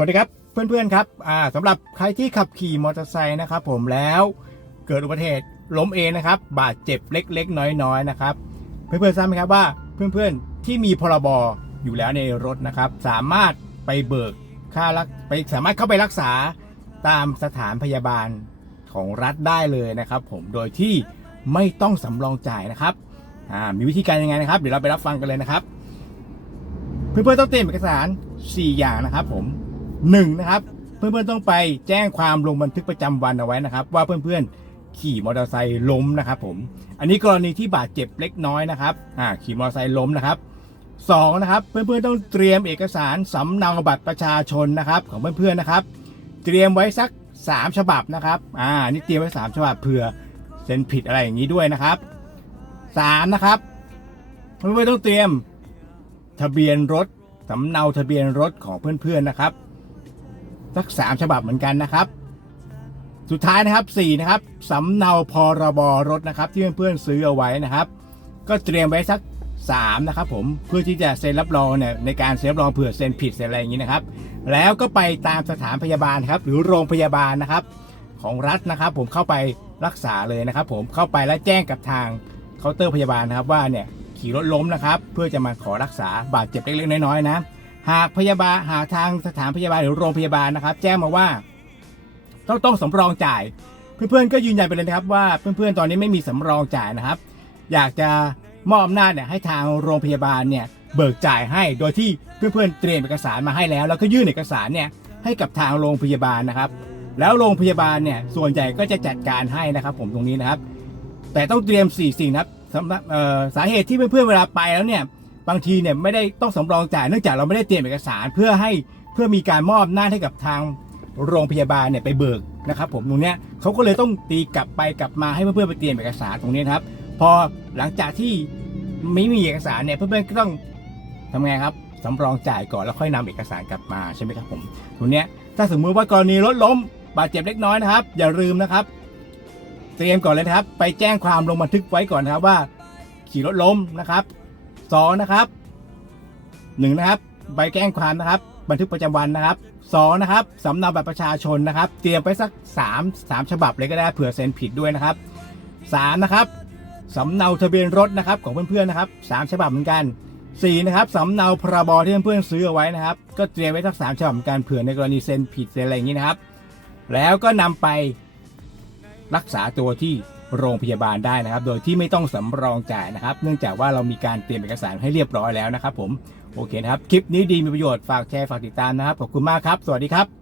วัสดีครับเพื่อนๆครับสำหรับใครที่ขับขี่มอเตอร์ไซค์นะครับผมแล้วเกิดอุบัติเหตุล้มเองนะครับ บาดเจ็บเล็กๆ น้อยๆนะครับ เพื่อนๆทราบไหมครับว่าเพื่อนๆที่มีพรบอยู่แล้วในรถนะครับ สามารถไปเบิกค่ารักไปสามารถเข้าไปรักษาตามสถานพยาบาลของรัฐได้เลยนะครับ ผมโดยที่ไม่ต้องสำรองจ่ายนะครับมีวิธีการยังไงนะครับ เดี๋ยวเราไปรับฟังกันเลยนะครับ เพื่อนๆต้องเตรียมเอกสาร 4 อย่างนะครับผม หนึ่งนะครับเพื่อนๆต้องไปแจ้งความลงบันทึกประจำวันเอาไว้นะครับ ว่าเพื่อนๆขี่มอเตอร์ไซค์ล้มนะครับผมอันนี้กรณีที่บาดเจ็บเล็กน้อยนะครับอ่าขี่มอเตอร์ไซค์ล้มนะครับสองนะครับเพื่อนๆต้องเตรียมเอกสารสำเนาบัตรประชาชนนะครับ ของเพื่อนๆนะครับ เตรียมไว้สัก 3 ฉบับนะครับอ่านี่เตรียมไว้ 3 ฉบับเผื่อเซ็นผิดอะไรอย่างนี้ด้วยนะครับสามนะครับเพื่อนๆต้องเตรียมทะเบียนรถสำเนาทะเบียนรถของเพื่อนๆนะครับ สักสามฉบับเหมือนกันนะครับ สุดท้ายนะครับสี่นะครับสำเนาพรบรถนะครับ ที่เพื่อนๆซื้อเอาไว้นะครับ ก็เตรียมไว้สักสามนะครับผมเพื่อที่จะเซ็นรับรองเนี่ยในการเซ็นรับรองเผื่อเซ็นผิดเซ็นอะไรอย่างนี้นะครับ แล้วก็ไปตามสถานพยาบาลครับ หรือโรงพยาบาลนะครับ ของรัฐนะครับ ผมเข้าไปรักษาเลยนะครับ ผมเข้าไปแล้วแจ้งกับทางเคาน์เตอร์พยาบาลนะครับว่าเนี่ยขี่รถล้มนะครับ เพื่อจะมาขอรักษาบาดเจ็บเล็กๆน้อยๆนะ หากพยาบาลหากทางสถานพยาบาลหรือโรงพยาบาลนะครับ แจ้งมาว่า ต้องต้องสำรองจ่าย เพื่อนๆก็ยืนยันไปเลยนะครับว่าเพื่อนๆตอนนี้ไม่มีสำรองจ่ายนะครับ อยากจะมอบอำนาจเนี่ยให้ทางโรงพยาบาลเนี่ยเบิกจ่ายให้โดยที่เพื่อนๆเตรียมเอกสารมาให้แล้ว แล้วก็ยื่นเอกสารเนี่ยให้กับทางโรงพยาบาลนะครับ แล้วโรงพยาบาลเนี่ยส่วนใหญ่ก็จะจัดการให้นะครับ ผมตรงนี้นะครับ แต่ต้องเตรียม4สิ่งนะครับสำหรับสาเหตุที่เพื่อนๆเวลาไปแล้วเนี่ย บางทีเนี่ยไม่ได้ต้องสำรองจ่ายเนื่องจากเราไม่ได้เตรียมเอกสารเพื่อให้เพื่อมีการมอบหน้าให้กับทางโรงพยาบาลเนี่ยไปเบิกนะครับผมตรงเนี้ยเขาก็เลยต้องตีกลับไปกลับมาให้เพื่อนๆไปเตรียมเอกสารตรงนี้ครับ พอหลังจากที่ไม่มีเอกสารเนี่ยเพื่อนๆก็ต้องทำไงครับสำรองจ่ายก่อนแล้วค่อยนำเอกสารกลับมาใช่ไหมครับผมตรงเนี้ยถ้าสมมติว่ากรณีรถล้มบาดเจ็บเล็กน้อยนะครับ อย่าลืมนะครับ เตรียมก่อนเลยครับ ไปแจ้งความลงบันทึกไว้ก่อนนะครับว่า ขี่รถล้มนะครับ สองนะครับหนึ่งนะครับ ใบแจ้งความนะครับ บันทึกประจำวันนะครับสองนะครับสำเนาบัตรประชาชนนะครับ เตรียมไปสักสามสามฉบับเลยก็ได้เผื่อเซ็นผิดด้วยนะครับสามนะครับสำเนาทะเบียนรถนะครับของเพื่อนๆนะครับสามฉบับเหมือนกันสี่นะครับสำเนาพรบที่เพื่อนๆซื้อเอาไว้นะครับ ก็เตรียมไว้สักสามฉบับเหมือนกันเผื่อในกรณีเซ็นผิดเซ็นอะไรอย่างนี้นะครับ แล้วก็นำไปรักษาตัวที่ โรงพยาบาลได้นะครับ โดยที่ไม่ต้องสำรองจ่ายนะครับ เนื่องจากว่าเรามีการเตรียมเอกสารให้เรียบร้อยแล้วนะครับผม โอเคนะครับ คลิปนี้ดีมีประโยชน์ ฝากแชร์ ฝากติดตามนะครับ ขอบคุณมากครับ สวัสดีครับ